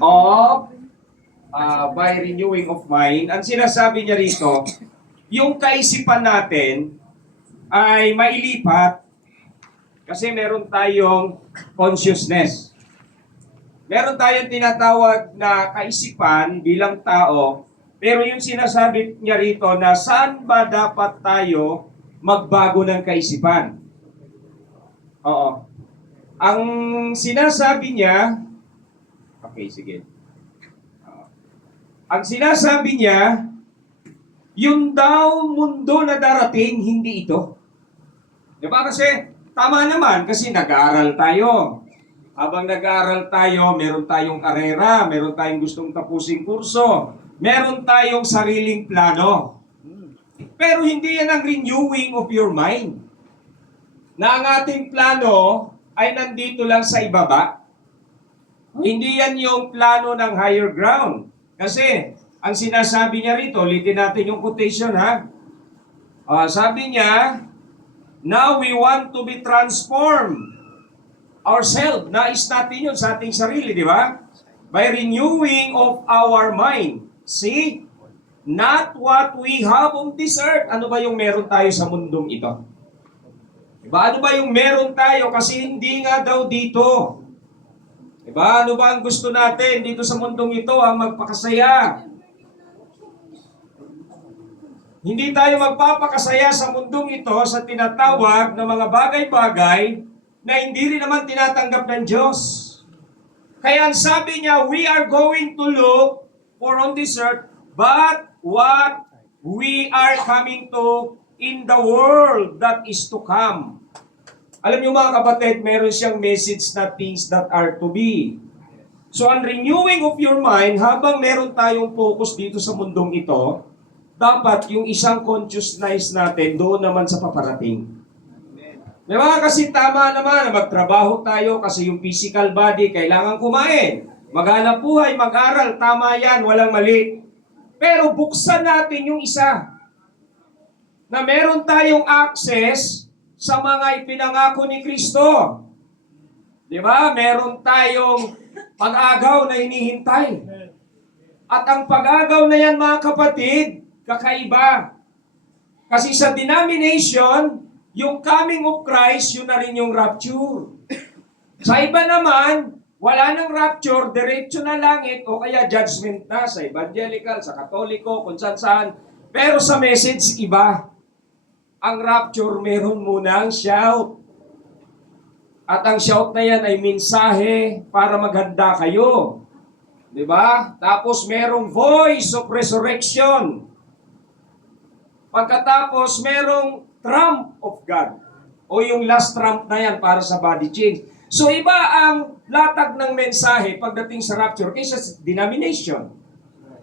of by renewing of mind. Ang sinasabi niya rito, yung kaisipan natin ay mailipat kasi meron tayong consciousness. Meron tayong tinatawag na kaisipan bilang tao, pero yung sinasabi niya rito na saan ba dapat tayo magbago ng kaisipan? Oo. Ang sinasabi niya, okay, sige. Ang sinasabi niya, yung daw mundo na darating, hindi ito. Diba? Kasi, tama naman, kasi nag-aaral tayo. Habang nag-aaral tayo, meron tayong karera, meron tayong gustong tapusing kurso, meron tayong sariling plano. Pero hindi yan ang renewing of your mind. Na ang ating plano ay nandito lang sa ibaba. Hindi yan yung plano ng higher ground. Kasi, ang sinasabi niya rito, ulitin natin yung quotation ha. Sabi niya, now we want to be transformed ourselves. Nais natin yun sa ating sarili, di ba? By renewing of our mind. See? Not what we have on this earth. Ano ba yung meron tayo sa mundong ito? Diba? Ano ba yung meron tayo? Kasi hindi nga daw dito. Diba? Ano ba ang gusto natin dito sa mundong ito? Ang magpakasaya. Hindi tayo magpapakasaya sa mundong ito sa tinatawag na mga bagay-bagay na hindi rin naman tinatanggap ng Diyos. Kaya ang sabi niya, we are going to look for on this earth, but what we are coming to in the world that is to come. Alam niyo mga kapatid, meron siyang message na things that are to be. So ang renewing of your mind, habang meron tayong focus dito sa mundong ito, dapat yung isang consciousness natin doon naman sa paparating. Diba? Kasi tama naman na magtrabaho tayo kasi yung physical body kailangan kumain. Maghanap buhay, mag-aral, tama yan, walang mali. Pero buksan natin yung isa na meron tayong access sa mga ipinangako ni Kristo. Diba? Meron tayong pag-agaw na hinihintay. At ang pag-agaw na yan mga kapatid, kakaiba. Kasi sa denomination, yung coming of Christ, yun na rin yung rapture. Sa iba naman, wala nang rapture, diretso na langit o kaya judgment na sa evangelical, sa katoliko, kung saan-saan. Pero sa message, iba. Ang rapture, meron munang shout. At ang shout na yan ay mensahe para maghanda kayo. Diba? Tapos merong voice of resurrection. Pagkatapos, merong trump of God. O yung last trump na yan para sa body change. So iba ang latag ng mensahe pagdating sa rapture kaysa sa denomination.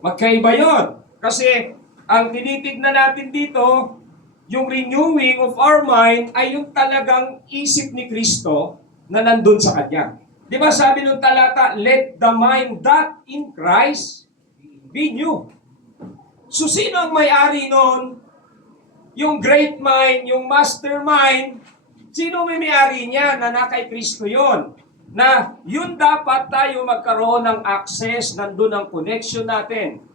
Magkaiba yon. Kasi ang tinitignan natin dito, yung renewing of our mind ay yung talagang isip ni Kristo na nandun sa Kanya. Di ba sabi nung talata, let the mind that in Christ be new. So sino ang may-ari nun? Yung great mind, yung mastermind, sino may-ari niya na kay Kristo yon? Na yun dapat tayo magkaroon ng access, nandun ang connection natin.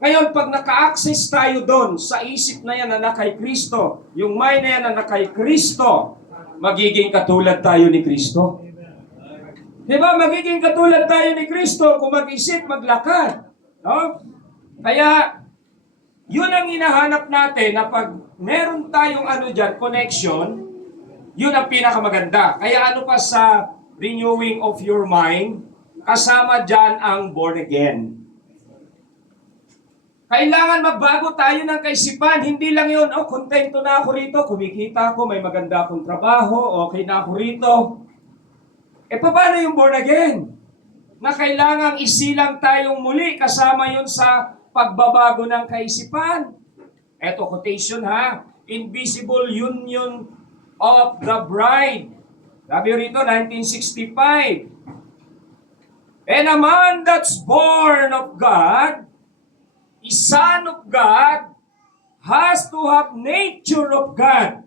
Ngayon, pag naka-access tayo doon sa isip na yan na kay Kristo, yung mind na yan na kay Kristo, magiging katulad tayo ni Kristo. Diba? Magiging katulad tayo ni Kristo kung mag-isip, maglakad. No? Kaya, yun ang hinahanap natin na pag meron tayong connection, yun ang pinakamaganda. Kaya ano pa sa renewing of your mind, kasama dyan ang born again. Kailangan magbago tayo ng kaisipan. Hindi lang yun, kontento na ako rito, kumikita ako, may maganda akong trabaho, okay na ako rito. Paano yung born again? Na kailangang isilang tayong muli, kasama yun sa pagbabago ng kaisipan. Eto quotation ha, invisible union of the bride. Sabi rito, 1965. And a man that's born of God, is son of God, has to have nature of God.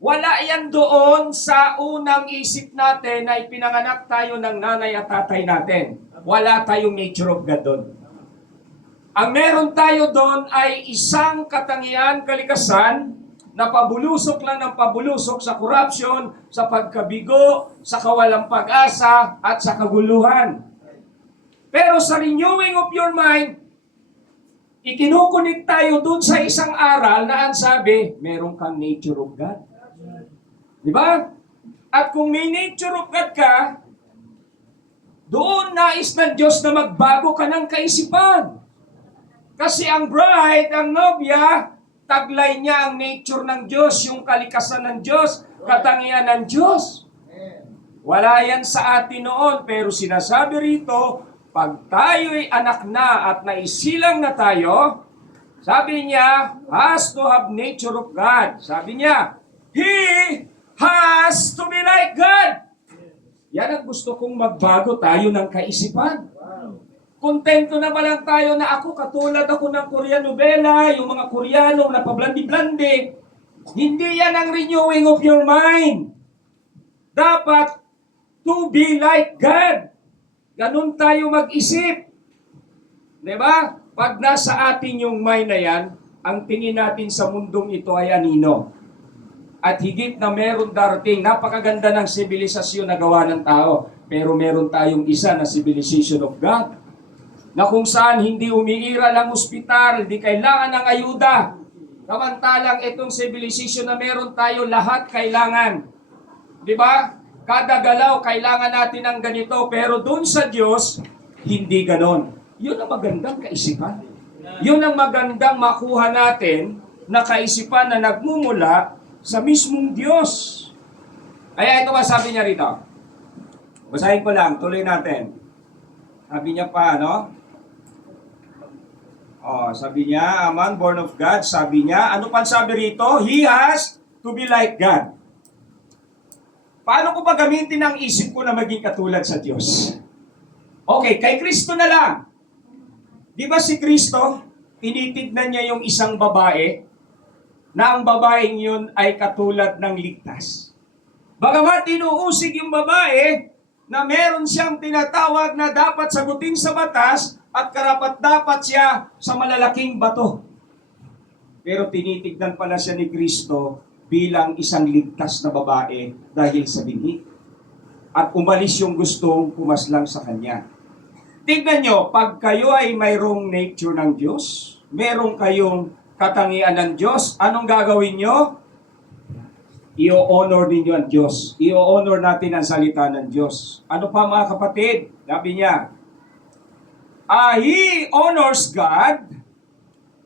Wala yan doon sa unang isip natin na ipinanganak tayo ng nanay at tatay natin. Wala tayong nature of God doon. Ang meron tayo doon ay isang katangian, kalikasan, na pabulusok lang ng pabulusok sa corruption, sa pagkabigo, sa kawalang pag-asa, at sa kaguluhan. Pero sa renewing of your mind, ikinukunik tayo doon sa isang aral na ang sabi, meron kang nature of God. Di ba? At kung may nature of God ka, doon nais ng Diyos na magbago ka ng kaisipan. Kasi ang bride, ang nobya, taglay niya ang nature ng Diyos, yung kalikasan ng Diyos, katangian ng Diyos. Wala yan sa atin noon, pero sinasabi rito, pag tayo'y anak na at naisilang na tayo, sabi niya, has to have nature of God. Sabi niya, He has to be like God. Yan ang gusto kong magbago tayo ng kaisipan. Kontento na ba lang tayo na katulad ako ng Korean novela, yung mga Koreano na pablandi-blandi. Hindi yan ang renewing of your mind. Dapat to be like God. Ganun tayo mag-isip. Diba? Pag nasa atin yung mind na yan, ang tingin natin sa mundong ito ay anino. At higit na meron darating, napakaganda ng sibilisasyon na gawa ng tao. Pero meron tayong isa na civilization of God. Na kung saan hindi umiiral ang ospital, hindi kailangan ng ayuda. Kamantalang itong civilization na meron tayo, lahat kailangan. Di ba? Kada galaw, kailangan natin ng ganito. Pero doon sa Diyos, hindi ganon. Yun ang magandang kaisipan. Yun ang magandang makuha natin na kaisipan na nagmumula sa mismong Diyos. Kaya ito ba sabi niya rito? Basahin ko lang, tuloy natin. Sabi niya pa, no? Sabi niya, a man born of God, sabi niya, ano pa sabi rito? He has to be like God. Paano ko ba gamitin ang isip ko na maging katulad sa Diyos? Okay, kay Kristo na lang. Di ba si Kristo, tinitignan niya yung isang babae, na ang babaeng yun ay katulad ng ligtas. Bagamat inuusig yung babae, na meron siyang tinatawag na dapat sagutin sa batas, at karapat-dapat siya sa malalaking bato. Pero tinitignan pala siya ni Kristo bilang isang ligtas na babae dahil sa binhi. At umalis yung gustong pumaslang sa kanya. Tignan nyo, pag kayo ay mayroong nature ng Diyos, meron kayong katangian ng Diyos, anong gagawin nyo? I-honor ninyo ang Diyos. I-honor natin ang salita ng Diyos. Ano pa mga kapatid? Sabi niya, He honors God.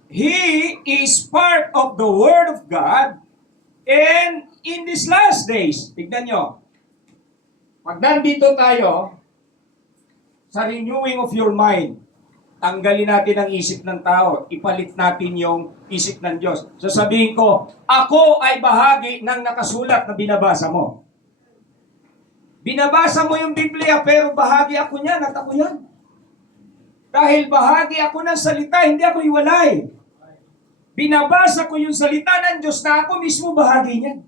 He is part of the Word of God. And in these last days, tignan nyo, pag nandito tayo, sa renewing of your mind, tanggalin natin ang isip ng tao, ipalit natin yung isip ng Diyos. Sasabihin ko, ako ay bahagi ng nakasulat na binabasa mo. Binabasa mo yung Biblia, pero bahagi ako niyan at ako yan. Dahil bahagi ako ng salita, hindi ako hiwalay. Binabasa ko yung salita ng Diyos na ako mismo bahagi niyan.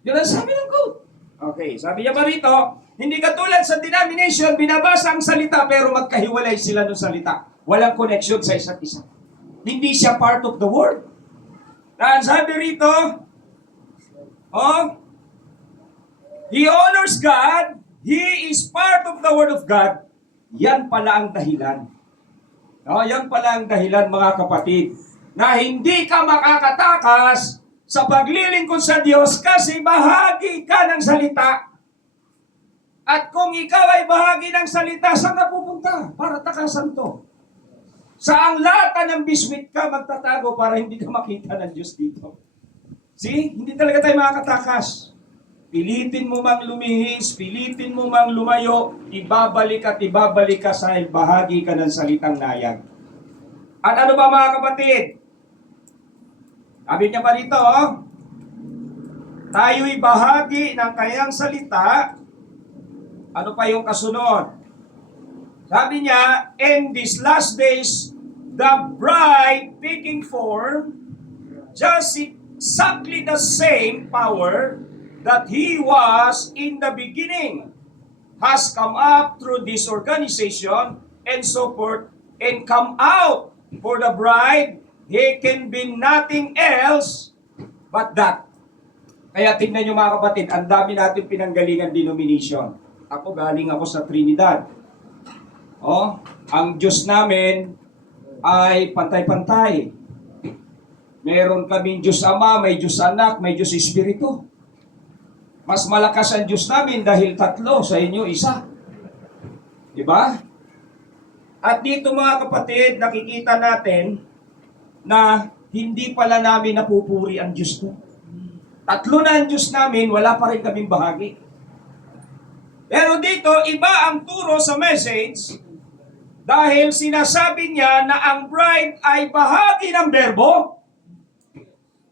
Yun ang sabi ng quote. Okay, sabi niya ba rito, hindi katulad sa denomination, binabasa ang salita pero magkahiwalay sila ng salita. Walang connection sa isa't isa. Hindi siya part of the word. Dahil sabi rito, He honors God, He is part of the word of God. Yan pala ang dahilan. Yan pala ang dahilan mga kapatid, na hindi ka makakatakas sa paglilingkod sa Diyos kasi bahagi ka ng salita. At kung ikaw ay bahagi ng salita, saan ka pupunta para takasan to? Saang lata ng biswit ka magtatago para hindi ka makita ng Diyos dito? See? Hindi talaga tayo makakatakas. Pilitin mo mang lumihis, pilitin mo mang lumayo, ibabalik ka sa bahagi ka ng salitang nayag. At ano ba mga kapatid? Sabi niya pa rito, tayo'y bahagi ng kanyang salita. Ano pa yung kasunod? Sabi niya, in these last days, the bride taking form, just exactly the same power that He was in the beginning has come up through this organization and so forth and come out for the bride. He can be nothing else but that. Kaya tingnan nyo mga kapatid, ang dami natin pinanggalingan denomination. Galing ako sa Trinidad. Ang Diyos namin ay pantay-pantay. Meron kaming Diyos Ama, may Diyos Anak, may Diyos Espiritu. Mas malakas ang Diyos namin dahil 3, sa inyo 1. Diba? At dito mga kapatid, nakikita natin na hindi pala namin napupuri ang Diyos ko. 3 na ang Diyos namin, wala pa rin kaming bahagi. Pero dito, iba ang turo sa message dahil sinasabi niya na ang bride ay bahagi ng berbo.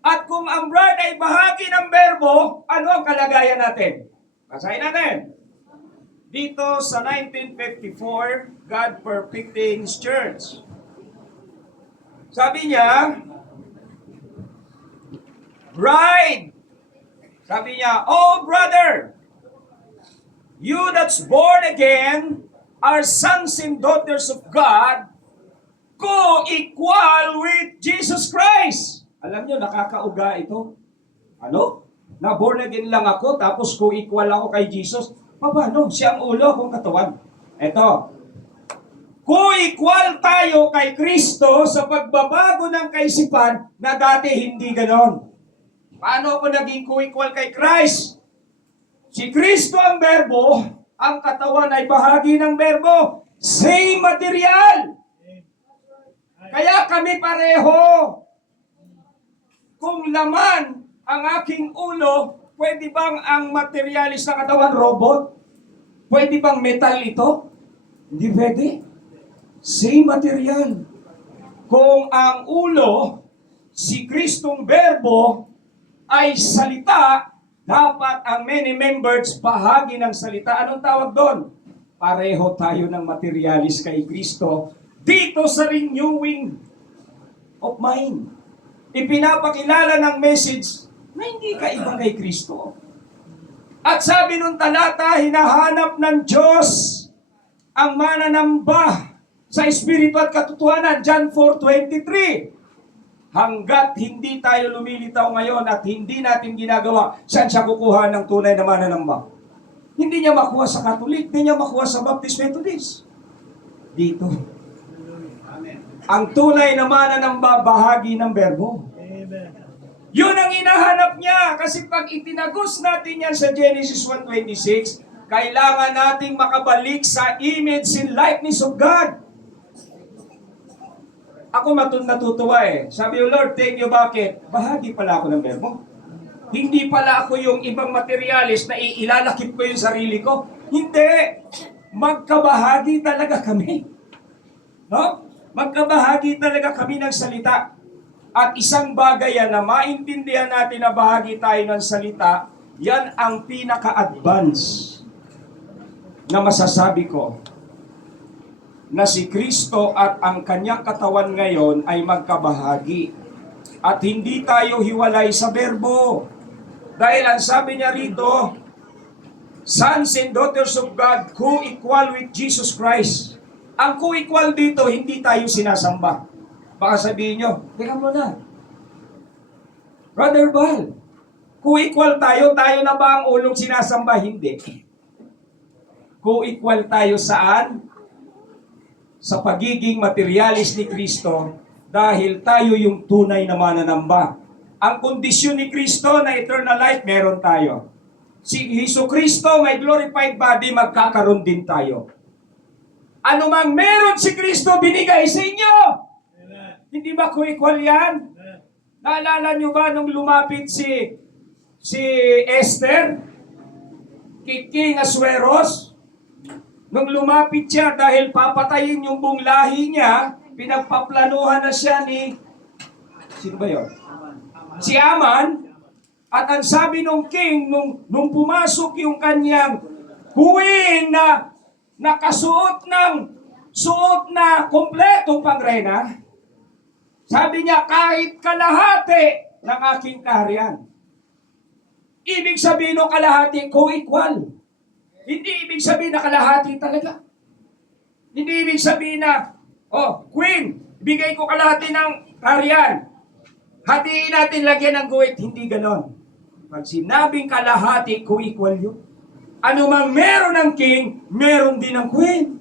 At kung ang bride ay bahagi ng berbo, ano ang kalagayan natin? Basahin natin. Dito sa 1954, God Perfecting His Church. Sabi niya, bride. Sabi niya, oh brother, you that's born again are sons and daughters of God, co-equal with Jesus Christ. Alam niyo, nakakauga ito. Ano? Na born again lang ako, tapos co-equal ako kay Jesus. Paano? Siya ang ulo, akong katawan. Eto. Co-equal tayo kay Kristo sa pagbabago ng kaisipan na dati hindi ganon. Paano ako naging co-equal kay Christ? Si Kristo ang berbo, ang katawan ay bahagi ng berbo. Same material. Kaya kami pareho. Kung laman ang aking ulo, pwede bang ang materialis na katawan robot? Pwede bang metal ito? Hindi pwede. Same material. Kung ang ulo, si Kristong berbo, ay salita, dapat ang many members bahagi ng salita. Anong tawag doon? Pareho tayo ng materialis kay Kristo dito sa renewing of mind. Ipinapakilala ng message na hindi ka iba kay Kristo. At sabi nung talata, hinahanap ng Diyos ang mananamba sa Espiritu at katotohanan. John 4:23. Hanggat hindi tayo lumilitaw ngayon at hindi natin ginagawa, saan siya kukuha ng tunay na mananamba? Hindi niya makuha sa Catholic, hindi niya makuha sa Baptist Methodist. Dito. Ang tunay na mananamba, bahagi ng berbo. Yun ang hinahanap niya. Kasi pag itinagos natin yan sa Genesis 1:26, kailangan nating makabalik sa image and likeness of God. Ako natutuwa eh. Sabi yung Lord, thank you, bakit? Bahagi pala ako ng berbo. Hindi pala ako yung ibang materialis na ilalakip ko yung sarili ko. Hindi. Magkabahagi talaga kami. No? Magkabahagi talaga kami ng salita. At isang bagay yan na maintindihan natin na bahagi tayo ng salita, yan ang pinaka-advance na masasabi ko na si Kristo at ang kanyang katawan ngayon ay magkabahagi. At hindi tayo hiwalay sa berbo. Dahil ang sabi niya rito, sons and daughters of God, co-equal with Jesus Christ. Ang co-equal dito, hindi tayo sinasamba. Baka sabihin nyo, teka muna. Brother Val, co-equal tayo na ba ang ulong sinasamba? Hindi. Co-equal tayo saan? Sa pagiging materialis ni Kristo dahil tayo yung tunay na mananamba. Ang kondisyon ni Kristo na eternal life, meron tayo. Si Hesus Kristo, may glorified body, magkakaroon din tayo. Ano mang meron si Kristo, binigay sa inyo. Hindi ba co-equal yan? Naalala nyo ba nung lumapit si Esther? Kay King Asueros? Nung lumapit siya dahil papatayin yung buong lahi niya, pinagpaplanuhan na siya ni... Sino ba yun? Si Aman. At ang sabi nung king, nung pumasok yung kanyang queen na nakasuot ng suot na kompletong pangrena, sabi niya, kahit kalahati ng aking kaharian. Ibig sabihin ng kalahati, co-equal. Hindi ibig sabihin na kalahati talaga. Hindi ibig sabihin na, Queen, bigay ko kalahati ng kaharian. Hatiin natin, lagyan ng guhit. Hindi ganon. Pag sinabing kalahati, co-equal yun. Ano mang meron ng king, meron din ng queen.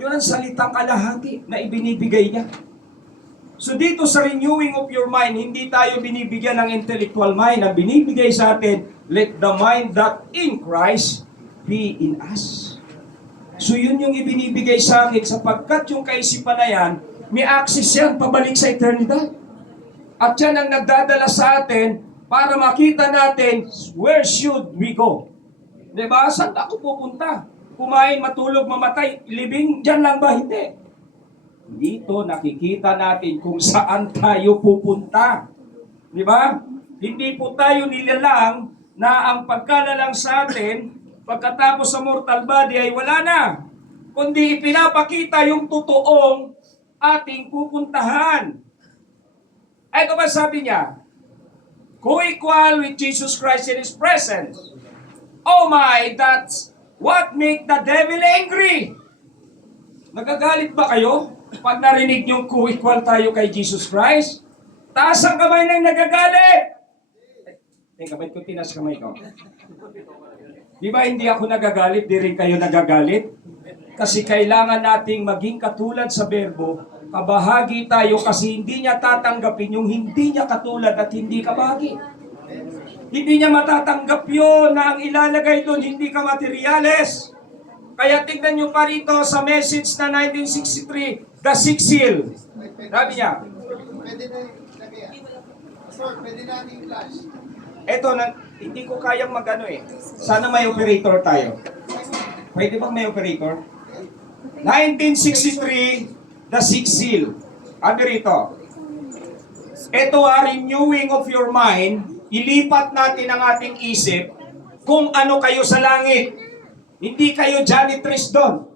Yun ang salitang kalahati na ibinibigay niya. So dito sa renewing of your mind, hindi tayo binibigyan ng intellectual mind. Ang binibigay sa atin, let the mind that in Christ be in us. So yun yung ibinibigay sa akin sapagkat yung kaisipan na yan, may access yan pabalik sa eternidad. At yan ang nagdadala sa atin para makita natin where should we go. Diba? Saan ako pupunta? Kumain, matulog, mamatay, living, dyan lang ba? Hindi. Dito nakikita natin kung saan tayo pupunta. Diba? Hindi po tayo nilalang na ang pagkalalang sa atin, pagkatapos sa mortal body ay wala na. Kundi ipinapakita yung totoong ating pupuntahan. Ito ba sabi niya? Co-equal with Jesus Christ in His presence. Oh my, that's what make the devil angry. Nagagalit ba kayo pag narinig niyong co-equal tayo kay Jesus Christ? Taas ang kamay ng nagagalit. Teka, ba't ko tinas kamay ko? Di ba hindi ako nagagalit, di rin kayo nagagalit? Kasi kailangan nating maging katulad sa berbo, kabahagi tayo kasi hindi niya tatanggapin yung hindi niya katulad at hindi kabahagi. Hindi niya matatanggap yun na ang ilalagay doon hindi ka materyales. Kaya tignan nyo pa rito sa message na 1963, the sixth seal. Sabi niya, Pwede na lagyan. Pastor, pwede natin flash. eto, hindi ko kayang magano eh. Sana may operator tayo. Pwede bang may operator? 1963, the sixth seal. Sabi rito, ito renewing of your mind, ilipat natin ang ating isip kung ano kayo sa langit. Hindi kayo janitress doon.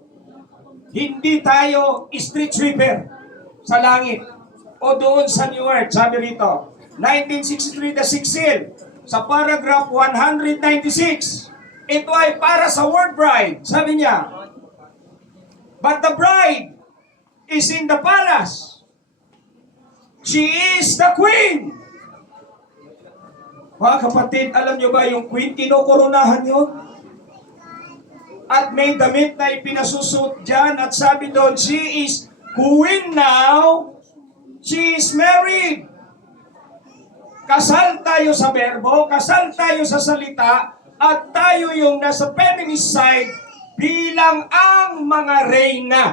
Hindi tayo street sweeper sa langit. O doon sa New Earth, sabi rito, 1963, the sixth seal, sa paragraph 196. Ito ay para sa word bride. Sabi niya, but the bride is in the palace. She is the queen. Mga kapatid, alam nyo ba yung queen, kinokoronahan yun? At may damit na ipinasusot dyan at sabi doon, she is queen now, she is married. Kasal tayo sa berbo, kasal tayo sa salita, at tayo yung nasa feminist side bilang ang mga reyna.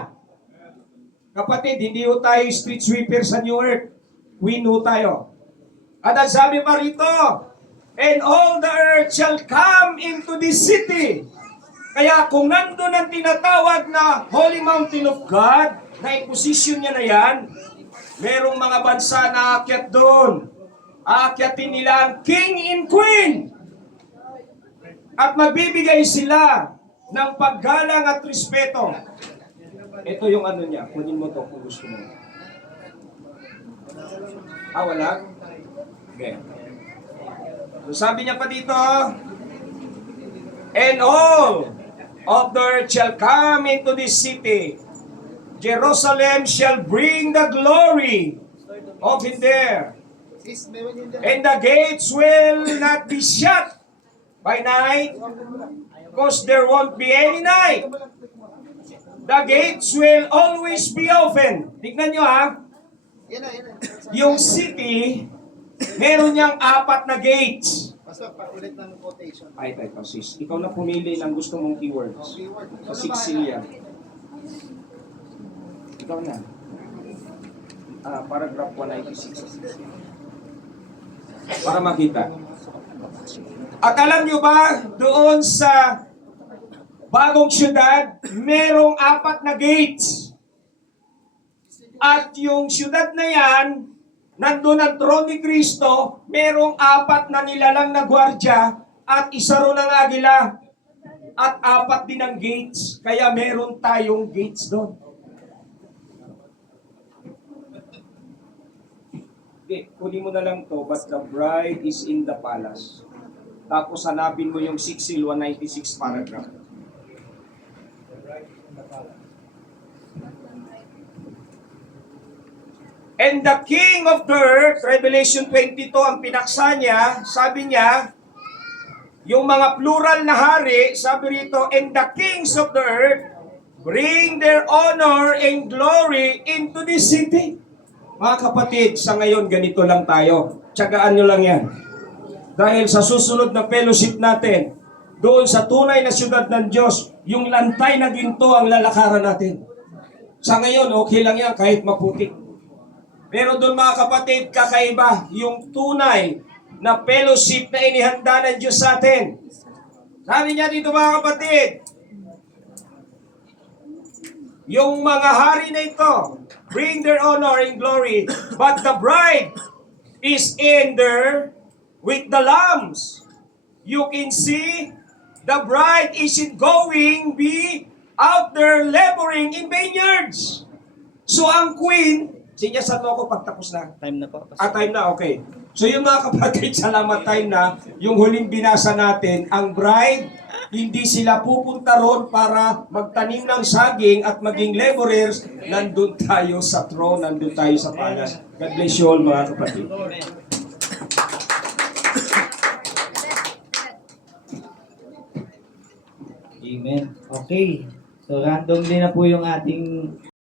Kapatid, hindi ho tayo street sweeper sa New Earth. Queen ho tayo. At ang sabi pa rito, and all the earth shall come into this city. Kaya kung nandun ang tinatawag na Holy Mountain of God, na imposition niya na yan, merong mga bansa na aakyat doon. Aakyatin nila ang King and Queen. At magbibigay sila ng paggalang at respeto. Ito yung ano niya. Kunin mo to kung gusto mo. Wala? Okay. So sabi niya pa dito, and all of the earth shall come into this city. Jerusalem shall bring the glory of it there. And the gates will not be shut by night, because there won't be any night. The gates will always be open. Tignan nyo ha. Yung city, meron niyang 4 na gates. Pastor, paulit ng quotation. Ay, sis. Ikaw na pumili ng gusto mong keywords. Sa Sicilia. Ikaw na. Paragraph 196. Para makita. At alam nyo ba, doon sa bagong syudad, merong 4 na gates. At yung syudad na yan, nandun ang tron ni Kristo, merong 4 na nilalang na gwardya at isa ron ang agila. At 4 din ang gates, kaya meron tayong gates doon. Okay. kunin mo na lang to, but the bride is in the palace. Tapos hanapin mo yung 6 seal 196 paragraph. And the king of the earth, Revelation 22 ang pinaksa niya, sabi niya, yung mga plural na hari, sabi rito, and the kings of the earth bring their honor and glory into this city. Mga kapatid, sa ngayon ganito lang tayo. Tiyagaan nyo lang yan. Dahil sa susunod na fellowship natin, doon sa tunay na syudad ng Diyos, yung lantay na ginto ang lalakaran natin. Sa ngayon, okay lang yan kahit maputik. Pero doon mga kapatid, kakaiba yung tunay na fellowship na inihanda ng Diyos sa atin. Sabi niya dito mga kapatid, yung mga hari na ito, bring their honor and glory, but the bride is in there with the lambs. You can see the bride isn't going be out there laboring in vineyards. So ang queen, sinyasan mo ako pagtapos na. Time na po. Time na, okay. So yung mga kapatid, salamat time na, yung huling binasa natin, ang bride, hindi sila pupunta ron para magtanim ng saging at maging laborers, nandun tayo sa throne, nandun tayo sa palace. God bless you all mga kapatid. Amen. Okay. So random din na po yung ating